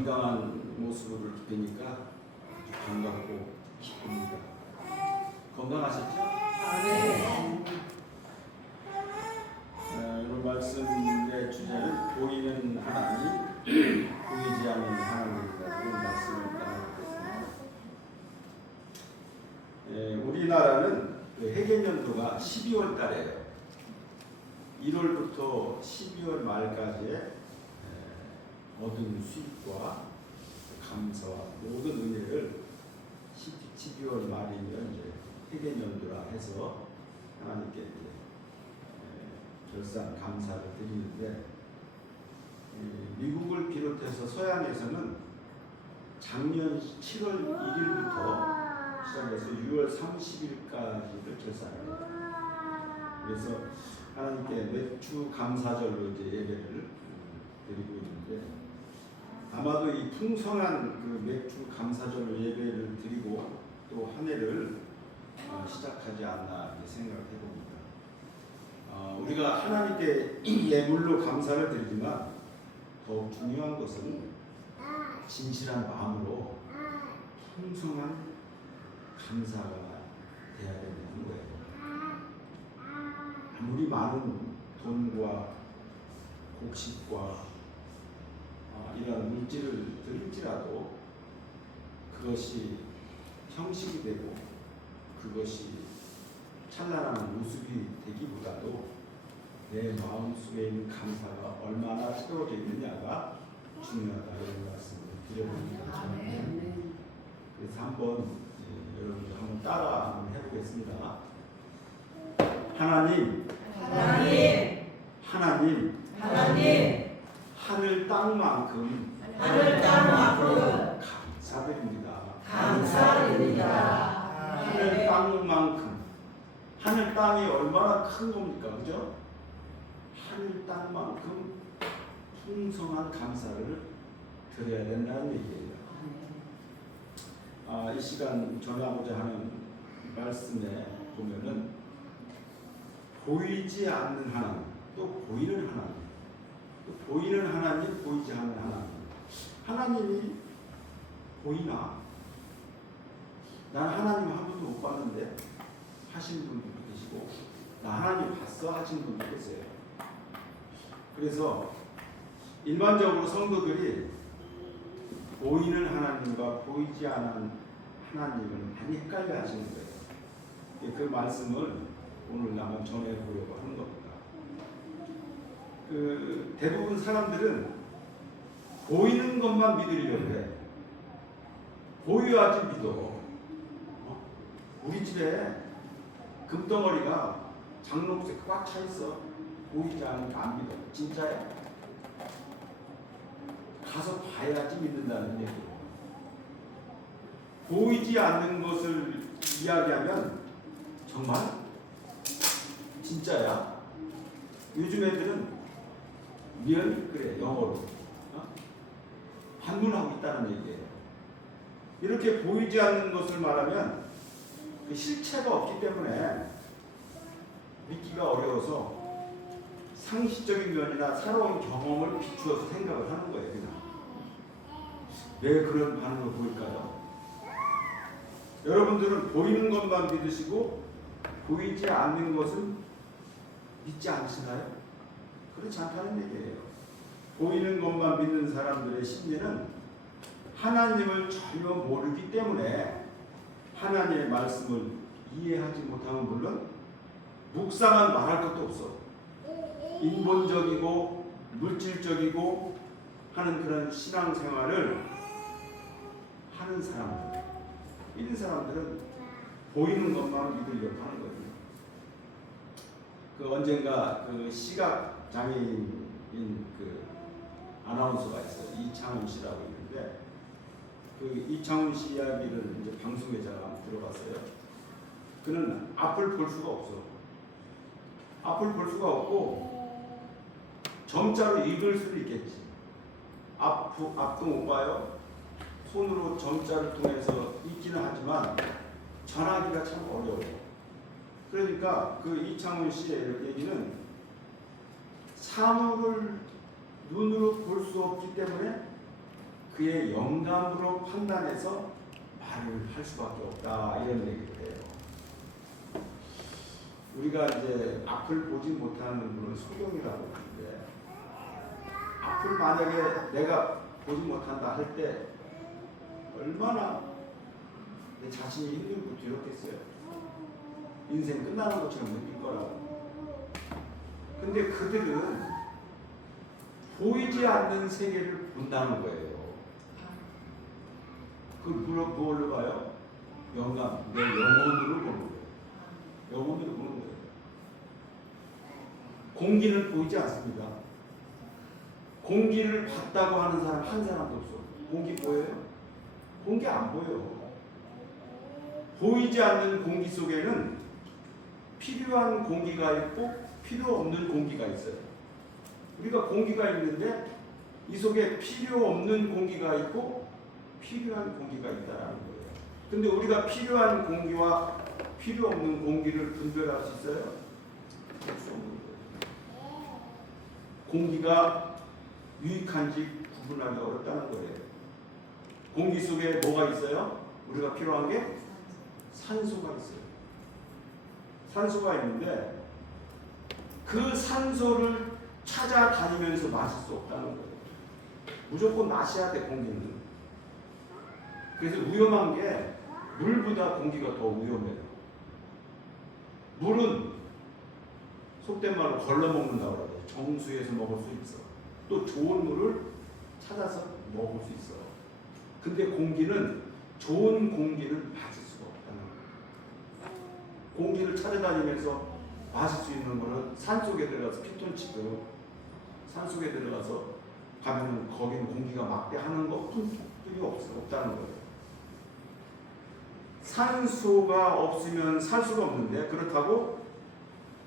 건강한 모습을 뵈니까 아주 반갑고 기쁩니다. 건강하셨죠? 네. 오늘 말씀의 주제는 보이는 하나님, 보이지 않는 하나님이라는 말씀을 나누겠습니다. 우리나라는 해견연도가 12월 달에요. 1월부터 12월 말까지의 얻은 수익과 감사와 모든 은혜를 12월 말이면 이제 해견연도라 해서 하나님께 결산 감사를 드리는데, 미국을 비롯해서 서양에서는 작년 7월 1일부터 시작해서 6월 30일까지를 결산해요. 그래서 하나님께 맥주 감사절로 이제 예배를 드리고 있는데, 아마도 이 풍성한 그 맥주 감사절 예배를 드리고 또 한 해를 시작하지 않나 이렇게 생각해 봅니다. 우리가 하나님께 예물로 감사를 드리지만 더욱 중요한 것은 진실한 마음으로 풍성한 감사가 돼야 된다는 거예요. 아무리 많은 돈과 곡식과 이런 물질을 드릴지라도 그것이 형식이 되고 그것이 찬란한 모습이 되기보다도 내 마음속에 있는 감사가 얼마나 채워져 있느냐가 중요하다, 이런 말씀을 드려봅니다. 그래서 한번 여러분들 한번 따라 한번 해보겠습니다. 하나님, 하늘 땅만큼 감사드립니다. 하늘 땅이 얼마나 큰 겁니까, 그죠? 하늘 땅만큼 풍성한 감사를 드려야 된다는 얘기예요. 이 시간 전하고자 하는 말씀에 보면은 보이지 않는 하나님, 또 보이는 하나님, 또 보이는 하나님, 보이지 않는 하나님. 하나님이 보이나? 난 하나님 한 번도 못 봤는데 하시는 분들도 계시고, 나 하나님 봤어 하시는 분도 계세요. 그래서 일반적으로 성도들이 보이는 하나님과 보이지 않는 하나님을 많이 헷갈려 하시는 거예요. 그 말씀을 오늘 한번 전해보려고 하는 겁니다. 대부분 사람들은 보이는 것만 믿으려고 해. 보여야지 믿어. 우리 집에 금덩어리가 장롱색 꽉 차 있어. 보이지 않으면 안 믿어. 진짜야? 가서 봐야지 믿는다는 얘기예요. 보이지 않는 것을 이야기하면 정말? 진짜야? 요즘 애들은 리얼? 그래, 영어로 반문하고 있다는 얘기예요. 이렇게 보이지 않는 것을 말하면 그 실체가 없기 때문에 믿기가 어려워서 상식적인 면이나 새로운 경험을 비추어서 생각을 하는 거예요. 그냥. 왜 그런 반응을 보일까요? 여러분들은 보이는 것만 믿으시고 보이지 않는 것은 믿지 않으시나요? 그렇지 않다는 얘기예요. 보이는 것만 믿는 사람들의 심리는 하나님을 전혀 모르기 때문에 하나님의 말씀을 이해하지 못하면 물론 묵상한 말할 것도 없어. 인본적이고 물질적이고 하는 그런 신앙생활을 하는 사람들, 이런 사람들은 보이는 것만 믿으려고 하는 거예요. 언젠가 시각 장애인인 아나운서가 있어요. 이창훈 씨라고 있는데, 이창훈 씨 이야기를 이제 방송에 제가 들어봤어요. 그는 앞을 볼 수가 없어. 앞을 볼 수가 없고 점자로 읽을 수도 있겠지. 앞도 못 봐요. 손으로 점자를 통해서 읽기는 하지만 전하기가 참 어려워요. 그러니까 이창훈 씨의 얘기는 사물을 눈으로 볼 수 없기 때문에 그의 영감으로 판단해서 말을 할 수밖에 없다 이런 얘기를 해요. 우리가 이제 앞을 보지 못하는 분은 소경이라고 하는데 앞을 만약에 내가 보지 못한다 할 때 얼마나 내 자신이 힘들고 두렵겠어요. 인생 끝나는 것처럼 느낄 거라고. 근데 그들은 보이지 않는 세계를 본다는 거예요. 뭘로 봐요? 영감, 내 영혼으로 보는 거예요. 영혼으로 보는 거예요. 공기는 보이지 않습니다. 공기를 봤다고 하는 사람 한 사람도 없어. 공기 보여요? 공기 안 보여. 보이지 않는 공기 속에는 필요한 공기가 있고 필요 없는 공기가 있어요. 우리가 공기가 있는데 이 속에 필요 없는 공기가 있고 필요한 공기가 있다라는 거예요. 근데 우리가 필요한 공기와 필요 없는 공기를 분별할 수 있어요? 할 수 없는 거예요. 공기가 유익한지 구분하기 어렵다는 거예요. 공기 속에 뭐가 있어요? 우리가 필요한 게 산소가 있어요. 산소가 있는데 그 산소를 찾아다니면서 마실 수 없다는 거예요. 무조건 마셔야 돼, 공기는. 그래서 위험한 게 물보다 공기가 더 위험해요. 물은 속된 말로 걸러먹는다고 그래요. 정수에서 먹을 수 있어. 또 좋은 물을 찾아서 먹을 수 있어. 근데 공기는 좋은 공기를 마실 수가 없다는 거예요. 공기를 찾아다니면서 마실 수 있는 거는 산속에 들어가서 피톤치드 산속에 들어가서 가면은 거기는 공기가 막대하는 것뿐이 없다는 거예요. 산소가 없으면 살 수가 없는데 그렇다고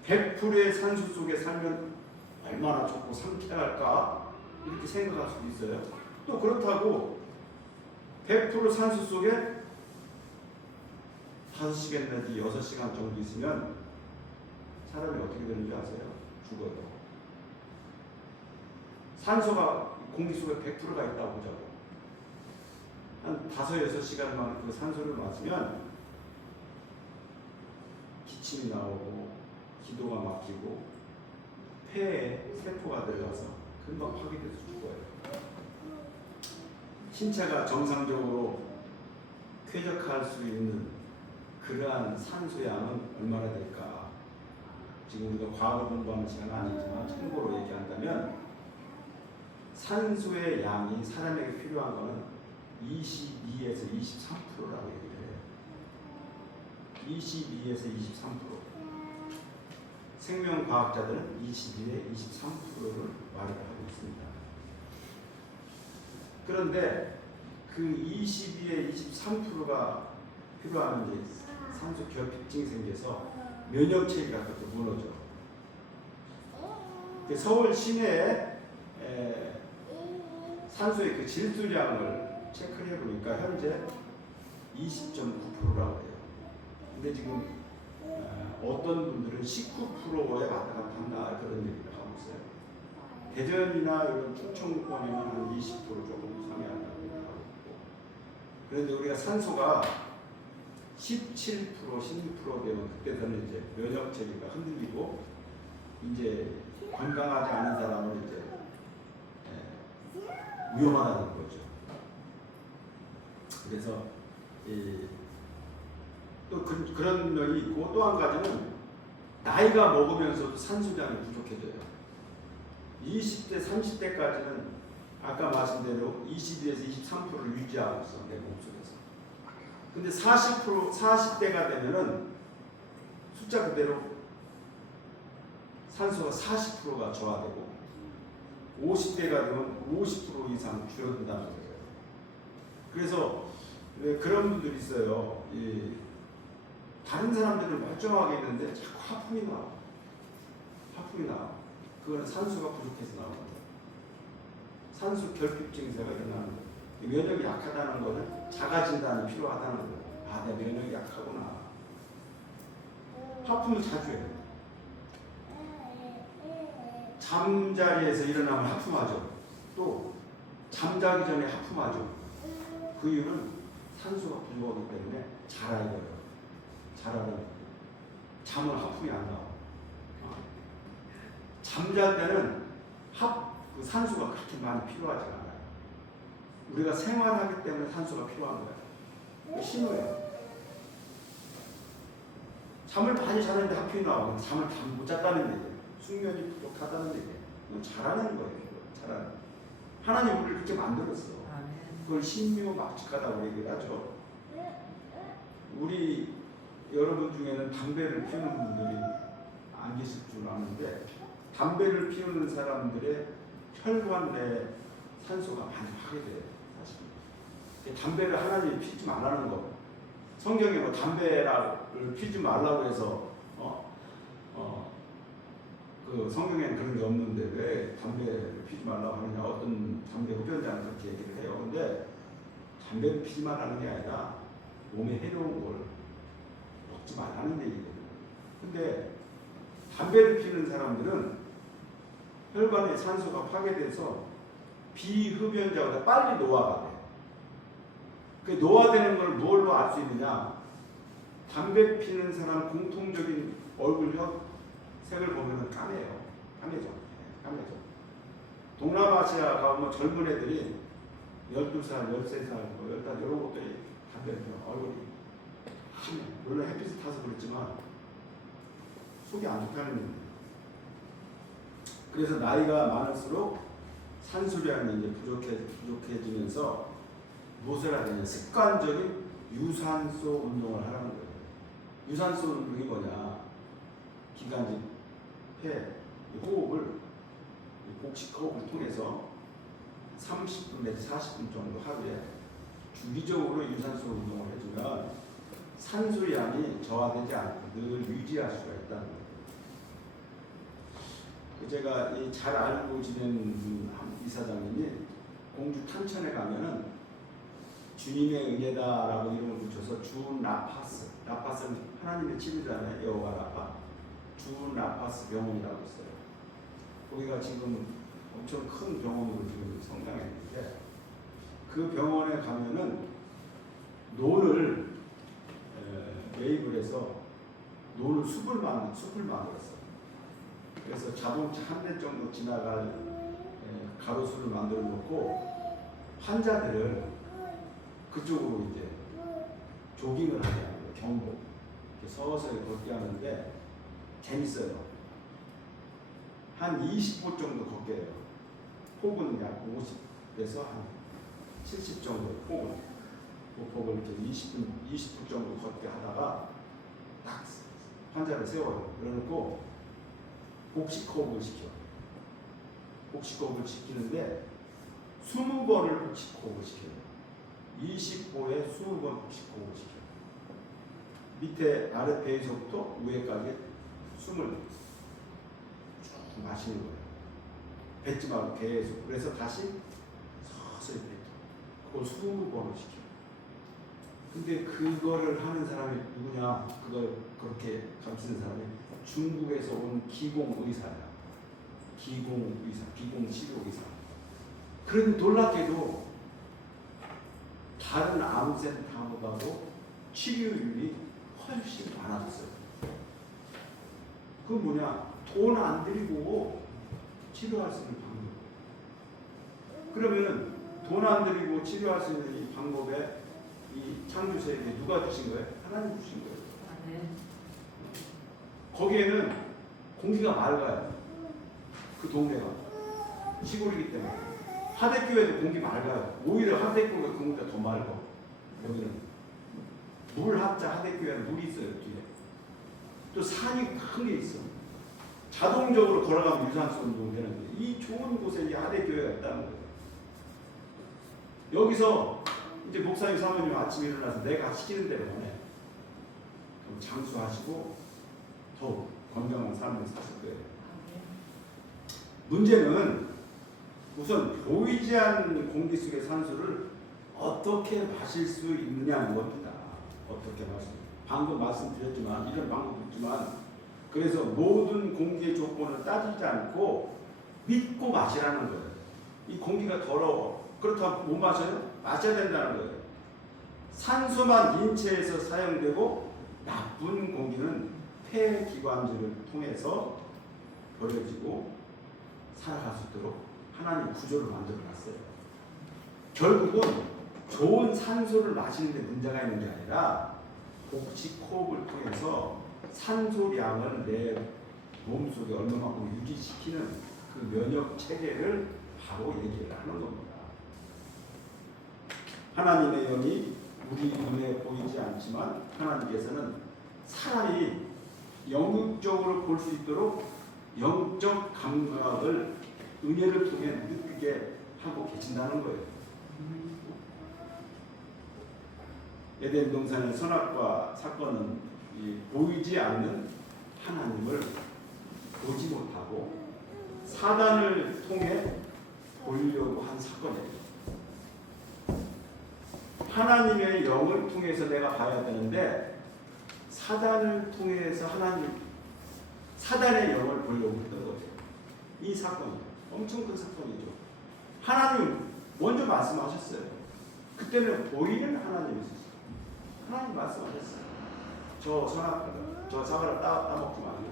100%의 산소 속에 살면 얼마나 좋고 상쾌할까 이렇게 생각할 수도 있어요. 또 그렇다고 100% 산소 속에 5시간 내지 6시간 정도 있으면 사람이 어떻게 되는지 아세요? 죽어요. 산소가 공기 속에 100%가 있다고 보자고. 한 5-6시간만 그 산소를 마시면 기침이 나오고 기도가 막히고 폐에 세포가 들어가서 금방 파괴돼서 죽어요. 신체가 정상적으로 쾌적할 수 있는 그러한 산소 양은 얼마나 될까? 지금 우리가 과거 공부하는 시간은 아니지만 참고로 얘기한다면 산소의 양이 사람에게 필요한 것은 22에서 23%라고 얘기를 해요. 22에서 23%. 생명과학자들은 22에 23%를 말을 하고 있습니다. 그런데 그 22에 23%가 필요한 이제 산소 결핍증이 생겨서 면역체계가 그렇게 무너져. 서울 시내에 산소의 그 질소량을 체크를 해보니까 현재 20.9%라고 해요. 근데 지금 어떤 분들은 19%에 왔다 갔다 한다 그런 얘기를 하고 있어요. 대전이나 이런 충청권에는 한 20% 조금 이상이 한다고 하고 있고. 그런데 우리가 산소가 17%, 16% 되면 그때서는 이제 면역 체계가 흔들리고 이제 건강하지 않은 사람은 이제 위험하다는 거죠. 그래서 또 그런 면이 있고 또 한 가지는 나이가 먹으면서도 산소량이 부족해져요. 20대, 30대까지는 아까 말씀대로 22에서 23%를 유지하고 있어 내 몸속에서. 근데 40대가 되면은 숫자 그대로 산소가 40%가 저하되고 50대가 되면 50% 이상 줄어든다는 거예요. 그래서 왜 그런 분들이 있어요. 다른 사람들은 멀쩡하게 있는데 자꾸 하품이 나와. 하품이 나와. 그거는 산소가 부족해서 나오는 거예요. 산소 결핍 증세가 일어나는 거예요. 면역이 약하다는 것은 자가 진단이 필요하다는 거예요. 아, 내 면역이 약하구나. 하품을 자주 해요. 잠자리에서 일어나면 하품하죠. 또 잠자기 전에 하품하죠. 그 이유는 산소가 부족하기 때문에 자라야 돼요. 자라는 잠은 하품이 안 나와. 잠잘 때는 그 산소가 그렇게 많이 필요하지 않아요. 우리가 생활하기 때문에 산소가 필요한 거예요. 신호예요. 잠을 많이 자는데 하품이 나오면 잠을 다 못 잤다는 얘기예요. 숙면이 부족하다는 얘기예요. 잘하는 거예요. 잘하는. 하나님 우리를 그렇게 만들었어. 그걸 신묘막측하다고 얘기를 하죠. 우리 여러분 중에는 담배를 피우는 분들이 안 계실 줄 아는데 담배를 피우는 사람들의 혈관 내 산소가 많이 파괴돼요. 사실 담배를 하나님이 피지 말라는 거. 성경에 뭐 담배를 피지 말라고 해서 그 성경에는 그런 게 없는데 왜 담배를 피지 말라고 하느냐. 어떤 담배 흡연자는 그렇게 얘기를 해요. 근데 담배를 피지 말라는 게 아니라 몸에 해로운 걸 먹지 말라는 얘기거든요. 근데 담배를 피우는 사람들은 혈관에 산소가 파괴돼서 비흡연자보다 빨리 노화가 돼요. 그 노화되는 걸 뭘로 알 수 있느냐? 담배 피는 사람 공통적인 얼굴 색을 보면 까매요. 까매져. 동남아시아 가보면 젊은 애들이 12살, 13살, 15 이런 것들이 담배를 피워 얼굴이 심해. 물론 햇빛을 타서 그렇지만 속이 안 좋다는 얘기예요. 그래서 나이가 많을수록 산소량이 이제 부족해지면서 무엇을 하느냐? 습관적인 유산소 운동을 하라는 거예요. 유산소 운동이 뭐냐? 기관지, 폐, 호흡을 복식 호흡을 통해서 30분 내지 40분 정도 하루에 주기적으로 유산소 운동을 해주면 산소량이 저하되지 않고 늘 유지할 수가 있다는 거예요. 제가 잘 알고 지낸 한 이사장님이 공주 탄천에 가면은 주님의 은혜다라고 이름을 붙여서 주 라파스, 라파스는 하나님의 집이잖아요. 여호와 라파, 주 라파스 병원이라고 있어요. 거기가 지금 엄청 큰 병원으로 지금 성장했는데 그 병원에 가면은 논을 매입을 해서 논을 숲을 만들었어요. 그래서 자동차 한 대 정도 지나갈 가로수를 만들어 놓고 환자들을 그쪽으로 이제 조깅을 하게 하는 거예요. 경복. 이렇게 서서히 걷게 하는데 재밌어요. 한 20분 정도 걷게 해요. 폭은 약 50에서 한 70 정도 폭은. 그 폭을 이렇게 20분 정도 걷게 하다가 딱 환자를 세워요. 그래놓고 복식호흡을 시켜. 복식호흡을 시키는데 20번을 복식호흡을 시켜요. 20호에 20번 복식호흡을 시켜요. 밑에 아래 배에서부터 위에까지 숨을 쭉 마시는 거예요. 뱉지 말고 계속. 그래서 다시 서서히 뱉어. 그걸 20번을 시켜요. 근데 그거를 하는 사람이 누구냐? 그걸 그렇게 가르치는 사람이 중국에서 온 기공의사야. 기공의사, 기공치료의사. 그런데 놀랍게도 다른 암센터보다도 치료율이 훨씬 많아졌어요. 그건 뭐냐? 돈 안 들이고 치료할 수 있는 방법. 그러면 돈 안 들이고 치료할 수 있는 이 방법에 이 창조세계 누가 주신 거예요? 하나님 주신 거예요. 거기에는 공기가 맑아요. 그 동네가 시골이기 때문에 하대교에도 공기 맑아요. 오히려 하대교가 공기가 더 맑아. 여기는 물 합자 하대교에는 물이 있어요. 뒤에 또 산이 큰 게 있어. 자동적으로 걸어가면 유산소 운동이 되는데 이 좋은 곳에 이 하대교회가 있다는 거예요. 여기서 이제 목사님 사모님 아침에 일어나서 내가 시키는 대로 보내. 그럼 장수하시고 더 건강한 삶을 사실 거예요. 문제는 우선 보이지 않는 공기 속의 산소를 어떻게 마실 수 있느냐는 겁니다. 어떻게 마실 수. 방금 말씀드렸지만 이런 방법도 있지만 그래서 모든 공기의 조건을 따지지 않고 믿고 마시라는 거예요. 이 공기가 더러워. 그렇다고 못 마셔요? 마셔야 된다는 거예요. 산소만 인체에서 사용되고 나쁜 공기는 폐기관지를 통해서 버려지고 살아갈 수 있도록 하나님 구조를 만들어 놨어요. 결국은 좋은 산소를 마시는 데 문제가 있는 게 아니라 복식 호흡을 통해서 산소량을 내 몸속에 얼마만큼 유지시키는 그 면역 체계를 바로 얘기를 하는 겁니다. 하나님의 영이 우리 눈에 보이지 않지만 하나님께서는 사람이 영적으로 볼 수 있도록 영적 감각을 은혜를 통해 느끼게 하고 계신다는 거예요. 에덴 동산의 선악과 사건은 보이지 않는 하나님을 보지 못하고 사단을 통해 보이려고 한 사건이에요. 하나님의 영을 통해서 내가 봐야 되는데 사단을 통해서 사단의 영을 보려고 했던 거죠. 이 사건이 엄청 큰 사건이죠. 하나님 먼저 말씀하셨어요. 그때는 보이는 하나님이셨어요. 하나님 말씀하셨어요. 저 사과를 따먹지 마세요.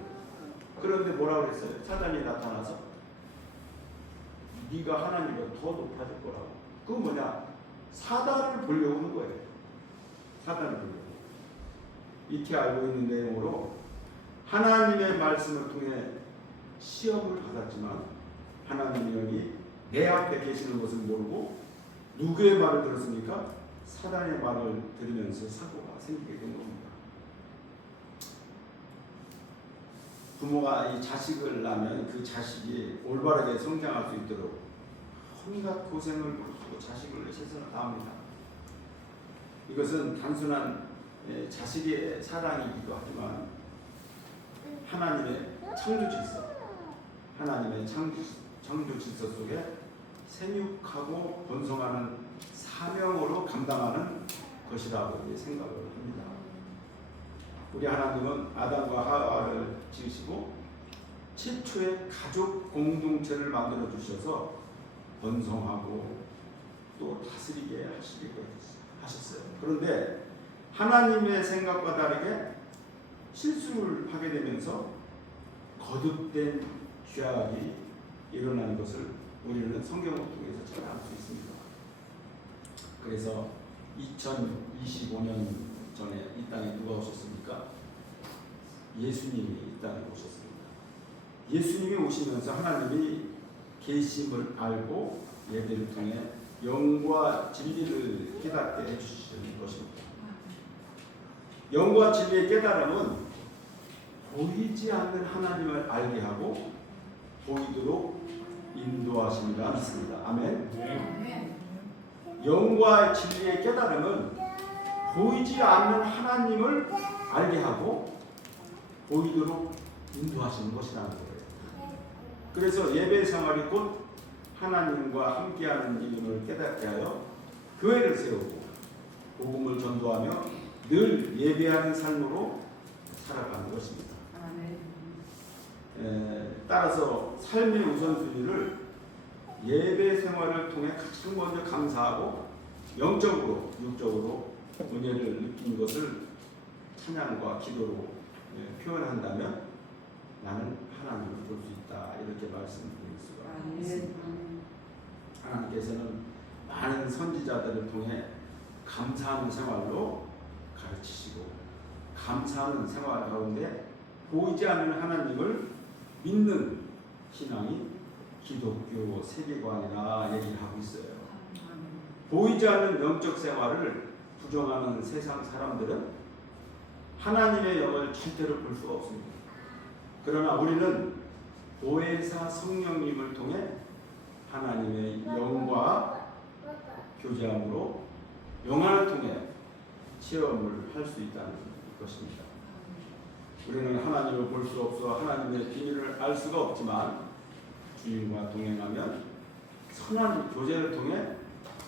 그런데 뭐라고 그랬어요? 사단이 나타나서 네가 하나님보다 더 높아질 거라고. 그건 뭐냐? 사단을 보려고 하는 거예요. 사단을 보려고. 익히 알고 있는 내용으로 하나님의 말씀을 통해 시험을 받았지만 하나님의 영이 내 앞에 계시는 것을 모르고 누구의 말을 들었습니까? 사단의 말을 들으면서 사고가 생기게 된 겁니다. 부모가 이 자식을 낳으면 그 자식이 올바르게 성장할 수 있도록 온갖 고생을 무릅쓰고 자식을 최선을 다합니다. 이것은 단순한 자식의 사랑이기도 하지만 하나님의 창조 질서, 하나님의 창조 질서 속에 생육하고 번성하는 사명으로 감당하는 것이라고 생각을 합니다. 우리 하나님은 아담과 하와를 지으시고 최초의 가족 공동체를 만들어 주셔서 번성하고 또 다스리게 하셨어요. 그런데 하나님의 생각과 다르게 실수를 하게 되면서 거듭된 죄악이 일어나는 것을 우리는 성경을 통해서 잘 알 수 있습니다. 그래서 2025년 전에 이 땅에 누가 오셨습니까? 예수님이 이 땅에 오셨습니다. 예수님이 오시면서 하나님이 계심을 알고 예배를 통해 영과 진리를 깨닫게 해주시는 것입니다. 영과 진리의 깨달음은 보이지 않는 하나님을 알게 하고 보이도록 인도하심이라 믿습니다. 아멘. 영과 진리의 깨달음은 보이지 않는 하나님을 알게 하고 보이도록 인도하시는 것이라는 거예요. 그래서 예배 생활이 곧 하나님과 함께하는 이름을 깨닫게 하여 교회를 세우고 복음을 전도하며 늘 예배하는 삶으로 살아가는 것입니다. 따라서 삶의 우선순위를 예배 생활을 통해 가장 먼저 감사하고 영적으로 육적으로 은혜를 느낀 것을 찬양과 기도로 표현한다면 나는 하나님을 볼 수 있다, 이렇게 말씀드릴 수가 있습니다. 하나님께서는 많은 선지자들을 통해 감사하는 생활로 가르치시고 감사하는 생활 가운데 보이지 않는 하나님을 믿는 신앙이 기독교 세계관이라 얘기를 하고 있어요. 보이지 않는 영적 생활을 부정하는 세상 사람들은 하나님의 영을 절대로 볼 수가 없습니다. 그러나 우리는 보혜사 성령님을 통해 하나님의 영과 교제함으로 영안을 통해 체험을 할 수 있다는 것입니다. 우리는 하나님을 볼 수 없어 하나님의 비밀을 알 수가 없지만 주님과 동행하면 선한 교제를 통해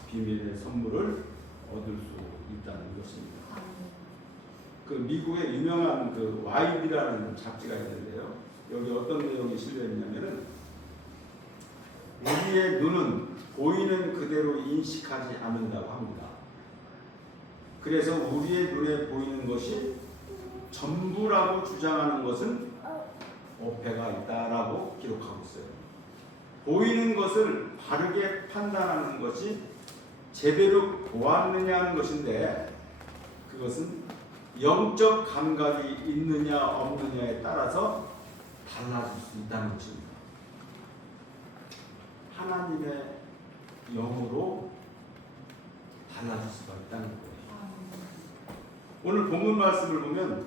비밀의 선물을 얻을 수 있다는 것입니다. 그 미국의 유명한 그 와이드라는 잡지가 있는데요. 여기 어떤 내용이 실려 있냐면은 우리의 눈은 보이는 그대로 인식하지 않는다고 합니다. 그래서 우리의 눈에 보이는 것이 전부라고 주장하는 것은 오해가 있다라고 기록하고 있어요. 보이는 것을 바르게 판단하는 것이 제대로 보았느냐 하는 것인데, 그것은 영적 감각이 있느냐 없느냐에 따라서 달라질 수 있다는 것입니다. 하나님의 영으로 달라질 수가 있다는 거예요. 오늘 본문 말씀을 보면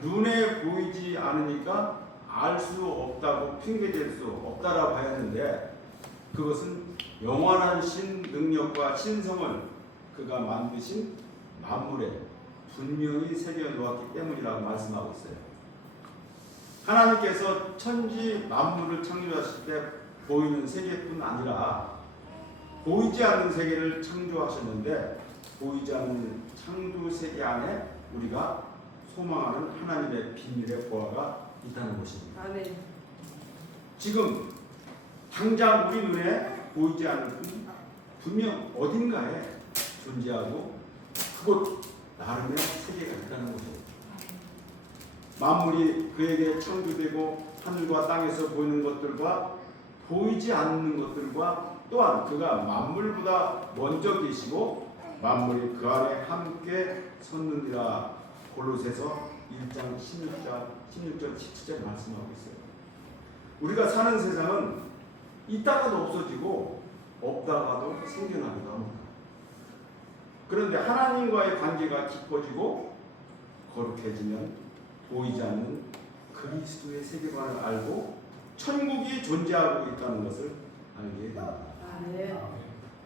눈에 보이지 않으니까 알 수 없다고 핑계댈 수 없다라고 하였는데, 그것은 영원한 신 능력과 신성을 그가 만드신 만물에 분명히 새겨놓았기 때문이라고 말씀하고 있어요. 하나님께서 천지 만물을 창조하실 때 보이는 세계뿐 아니라 보이지 않는 세계를 창조하셨는데, 보이지 않는 창조 세계 안에 우리가 소망하는 하나님의 비밀의 보화가 있다는 것입니다. 아멘. 지금 당장 우리 눈에 보이지 않을 뿐 분명 어딘가에 존재하고 그곳 나름의 세계가 있다는 거죠. 만물이 그에게 창조되고 하늘과 땅에서 보이는 것들과 보이지 않는 것들과 또한 그가 만물보다 먼저 계시고 만물이 그 안에 함께 섰느니라. 골로새서 1장 16절 17절 말씀하고 있어요. 우리가 사는 세상은 있다가도 없어지고 없다가도 생겨나기도 합니다. 그런데 하나님과의 관계가 깊어지고 거룩해지면 보이지 않는 그리스도의 세계관을 알고 천국이 존재하고 있다는 것을 알게 됩니다. 아멘.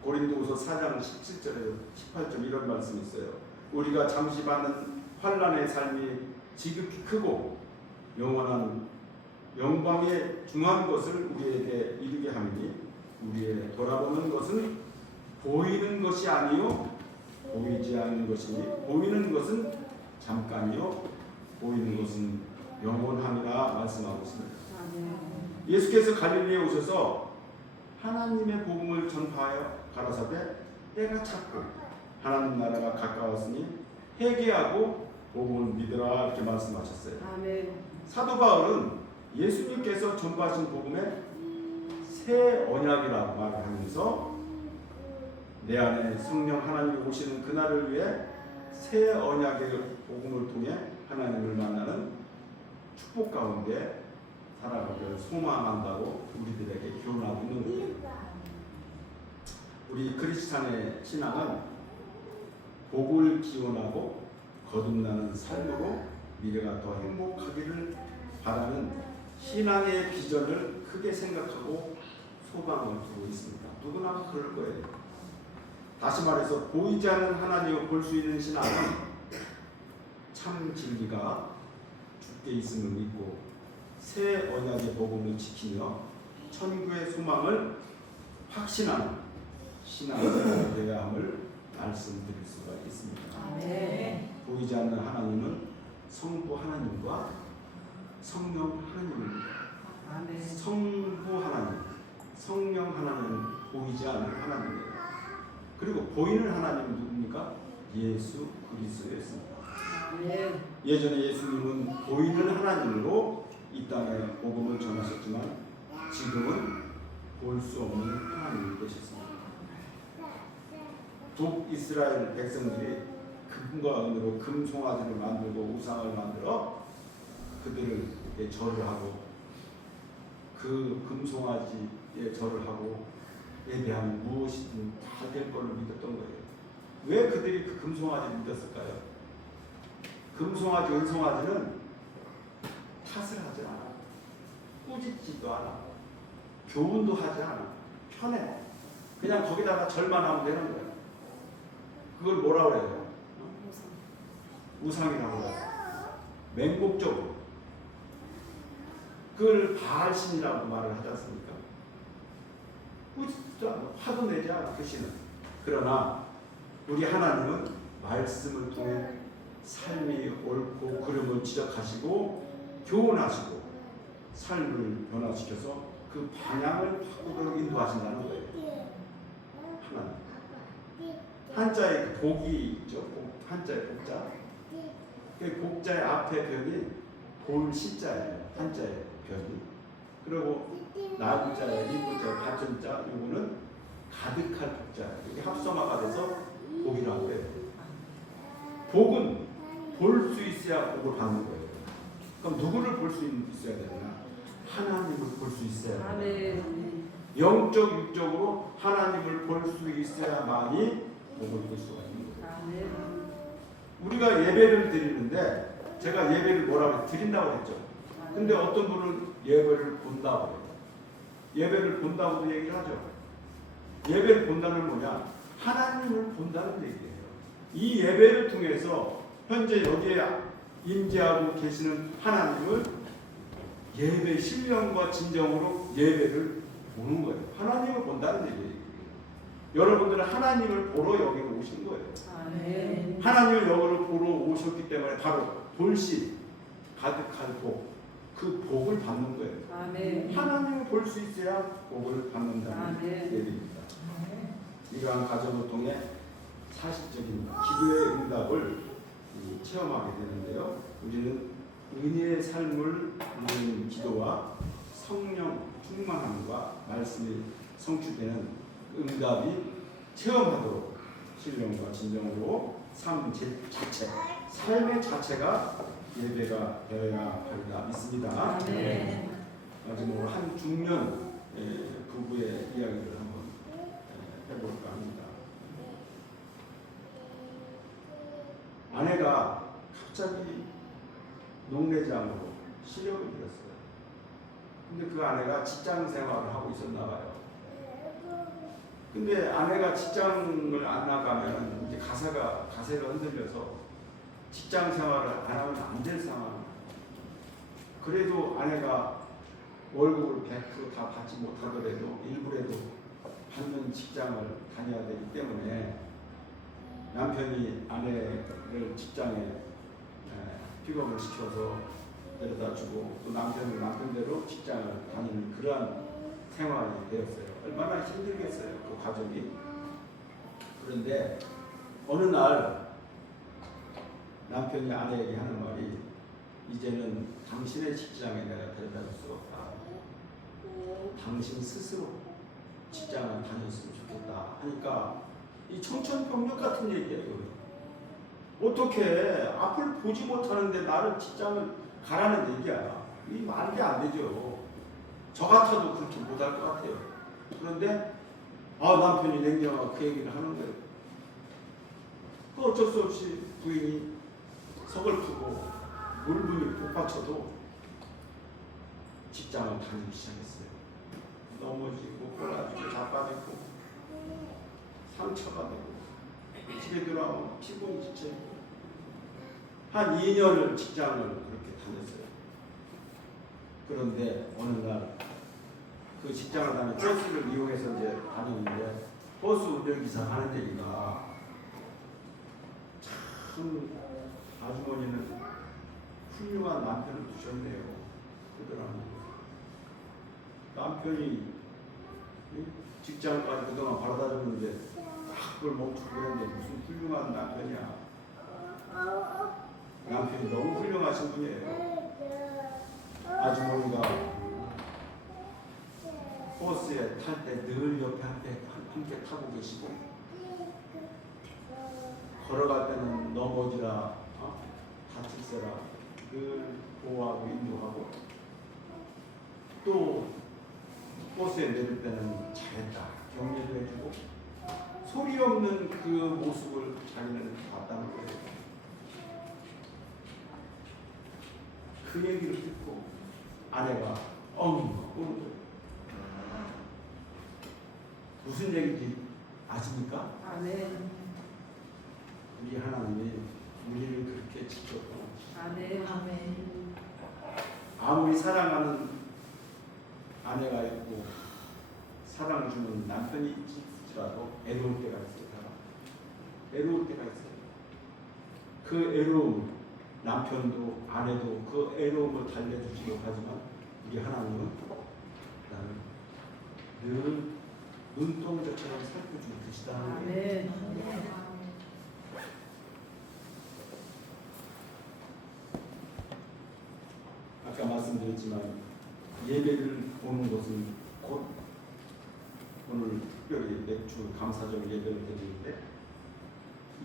고린도후서 4장 17절에 18절 이런 말씀이 있어요. 우리가 잠시 받는 환난의 삶이 지극히 크고 영원한 영광의 중한 것을 우리에게 이루게 하니 우리의 돌아보는 것은 보이는 것이 아니요 보이지 않는 것이니 보이는 것은 잠깐이요 보이는 것은 영원함이라 말씀하고 있습니다. 아멘. 예수께서 갈릴리에 오셔서 하나님의 복음을 전파하여 가라사대 때가 찼고 하나님 나라가 가까웠으니 회개하고 복음을 믿으라 이렇게 말씀하셨어요. 아멘. 사도 바울은 예수님께서 전파하신 복음에 새 언약이라고 말을 하면서 내 안에 성령 하나님이 오시는 그날을 위해 새 언약의 복음을 통해 하나님을 만나는 축복 가운데 살아가기를 소망한다고 우리들에게 교훈하고 있는 거예요. 우리 크리스찬의 신앙은 복을 기원하고 거듭나는 삶으로 미래가 더 행복하기를 바라는 신앙의 비전을 크게 생각하고 소망을 두고 있습니다. 누구나 그럴 거예요. 다시 말해서 보이지 않는 하나님을 볼 수 있는 신앙은 참 진리가 주께 있음을 믿고 새 언약의 복음을 지키며 천국의 소망을 확신하는 신앙생활이 되어야 함을 말씀드릴 수가 있습니다. 아멘. 보이지 않는 하나님은 성부 하나님과 성령 하나님입니다. 아멘. 성부 하나님, 성령 하나님은 보이지 않는 하나님이에요. 그리고 보이는 하나님은 누굽니까? 예수 그리스도였습니다. 아멘. 예전에 예수님은 보이는 하나님으로 이 땅에 복음을 전하셨지만 지금은 볼 수 없는 하나님이 되셨습니다. 북이스라엘 백성들이 금과 은으로 금송아지를 만들고 우상을 만들어 그들을 이렇게 절을 하고 그 금송아지에 절을 하고 예배하면 무엇이든 다 될 걸로 믿었던 거예요. 왜 그들이 그 금송아지를 믿었을까요? 금송아지, 은송아지는 탓을 하지 않아. 꾸짖지도 않아. 교훈도 하지 않아. 편해. 그냥 거기다가 절만 하면 되는 거예요. 그걸 뭐라 그래요? 우상이라고 해요. 맹목적으로. 그걸 바알신이라고 말을 하지 않습니까? 꾸짖지도 않아. 화도 내지 않아. 그 신은. 그러나 우리 하나님은 말씀을 통해 삶이 옳고 그름을 지적하시고 교훈하시고 삶을 변화시켜서 그 방향을 바꾸도록 인도하신다는 거예요. 하나님. 한자의 그 복이 있죠. 한자의 복자. 그 복자의 앞에 변이 볼 시자예요. 한자의 변이. 그리고 나자의 리자의 받침자 요거는 가득할 복자예요. 이게 합성화가 돼서 복이라고 해요. 복은 볼 수 있어야 복을 받는 거예요. 그럼 누구를 볼 수 있어야 되나? 하나님을 볼 수 있어야 돼요. 아멘. 영적 육적으로 하나님을 볼 수 있어야만이 복을 볼 수가 있는 거예요. 아멘. 우리가 예배를 드리는데 제가 예배를 뭐라고 드린다고 했죠. 근데 어떤 분은 예배를 본다고 해요. 예배를 본다고도 얘기를 하죠. 예배를 본다는 뭐냐? 하나님을 본다는 얘기예요. 이 예배를 통해서 현재 여기에 임재하고 계시는 하나님을 예배 신령과 진정으로 예배를 보는 거예요. 하나님을 본다는 얘기예요. 여러분들은 하나님을 보러 여기로 오신 거예요. 아멘. 하나님을 여기로 보러 오셨기 때문에 바로 볼시 가득한 복, 그 복을 받는 거예요. 아멘. 하나님을 볼 수 있어야 복을 받는다는 아멘. 얘기입니다. 이러한 과정을 통해 사실적인 기도의 응답을 체험하게 되는데요. 우리는 은혜의 삶을 누리는 기도와 성령 충만함과 말씀이 성취되는 응답이 체험하도록 신령과 진정으로 삶 자체, 삶의 자체가 예배가 되어야 하리라 믿습니다. 아멘. 마지막으로 한 중년 부부의 이야기를 한번 해볼까 합니다. 아내가 갑자기 농내장으로 시력을 잃었어요. 근데 그 아내가 직장 생활을 하고 있었나 봐요. 근데 아내가 직장을 안 나가면 이제 가세가 흔들려서 직장 생활을 안 하면 안 될 상황. 그래도 아내가 월급을 100% 다 받지 못하더라도 일부라도 받는 직장을 다녀야 되기 때문에 남편이 아내를 직장에 픽업을 시켜서 데려다주고 또 남편은 남편대로 직장을 다니는 그러한 생활이 되었어요. 얼마나 힘들겠어요, 그 과정이. 그런데 어느 날 남편이 아내에게 하는 말이 이제는 당신의 직장에 내가 데려다줄 수 없다. 당신 스스로 직장을 다녔으면 좋겠다 하니까 이 청천벽력 같은 얘기예요. 어떻게 앞을 보지 못하는데 나를 직장을 가라는 얘기야. 이 말이 안 되죠. 저 같아도 그렇게 못할 것 같아요. 그런데 남편이 냉정하고 그 얘기를 하는 거예요. 또 어쩔 수 없이 부인이 서글프고 물분이 복받쳐도 직장을 다니기 시작했어요. 넘어지고 꼬라지고 자빠지고 상처가 되고 집에 들어오면 피곤이 지쳐있고 한 2년을 직장을 그렇게 다녔어요. 그런데 어느 날 그 직장을 다니는 버스를 이용해서 이제 다니는데 버스 운전기사 하는 얘기가 참 아주머니는 훌륭한 남편을 두셨네요. 그러더라고요. 남편이 직장까지 그동안 바라다 줬는데 그걸 멈추고 그랬는데 무슨 훌륭한 남편이야. 남편이 너무 훌륭하신 분이에요. 아주머니가 버스에 탈 때 늘 옆에 함께 타고 계시고 걸어갈 때는 넘어지라 다칠세라 늘 보호하고 인도하고 또 버스에 내릴 때는 잘했다 격려도 해주고 소리 없는 그 모습을 자기는 봤다는 거예요. 그 얘기를 듣고 아내가 우는 거예요. 무슨 얘기인지 아십니까? 아멘. 우리 하나님이 우리를 그렇게 지켰고 아멘. 아멘. 아무리 사랑하는 아내가 있고 사랑을 주는 남편이 있을지라도 애로울 때가 있어요. 애로울 때가 있어요. 그 애로움 남편도 아내도 그 애로움을 달래주지 못하지만 우리 하나님은 나를 늘 눈동자처럼 살펴주고 계시다는 거예요. 아멘. 아까 말씀드렸지만 예배를 보는 것은 곧 오늘 특별히 맥주 감사절 예배를 드리는데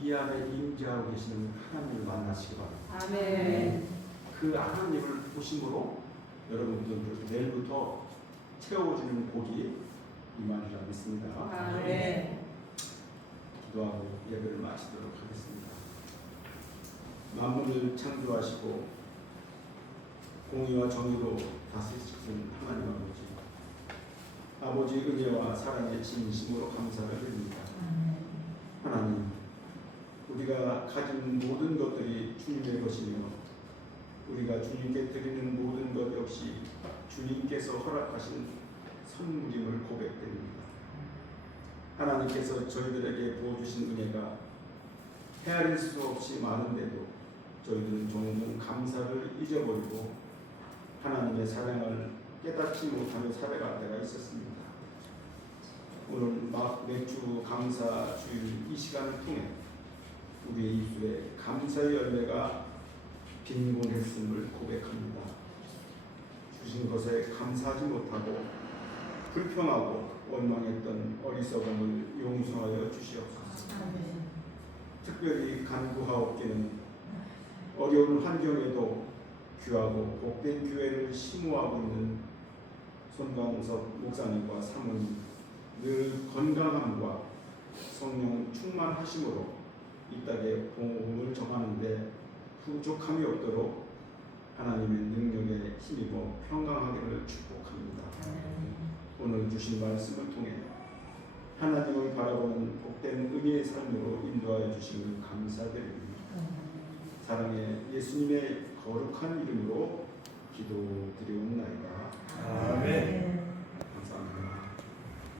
이 안에 임재하고 계시는 하나님을 만나시기 바랍니다. 아멘. 그 하나님을 보심으로 여러분들 내일부터 채워지는 복이 임하리라 믿습니다. 아멘. 기도하고 예배를 마치도록 하겠습니다. 만물을 창조하시고 공의와 정의로 다스리시는 하나님 아버지 은혜와 사랑의 진심으로 감사를 드립니다. 하나님, 우리가 가진 모든 것들이 주님의 것이며 우리가 주님께 드리는 모든 것 역시 주님께서 허락하신 선물임을 고백드립니다. 하나님께서 저희들에게 부어주신 은혜가 헤아릴 수 없이 많은데도 저희들은 종종 감사를 잊어버리고 하나님의 사랑을 깨닫지 못하며 살아갈 때가 있었습니다. 오늘 맥주 감사 주일 이 시간을 통해 우리의 입술에 감사의 열매가 빈곤했음을 고백합니다. 주신 것에 감사하지 못하고 불평하고 원망했던 어리석음을 용서하여 주시옵소서. 특별히 간구하옵기는 어려운 환경에도 귀하고 복된 교회를 심호하고 있는 손광석 목사님과 사모님 늘 건강함과 성령 충만하심으로 이 땅에 복음을 전하는데 부족함이 없도록 하나님의 능력에 힘입어 평강하기를 축복합니다. 오늘 주신 말씀을 통해 하나님을 바라보는 복된 은혜의 삶으로 인도하여 주심을 감사드립니다. 사랑의 예수님의 거룩한 이름으로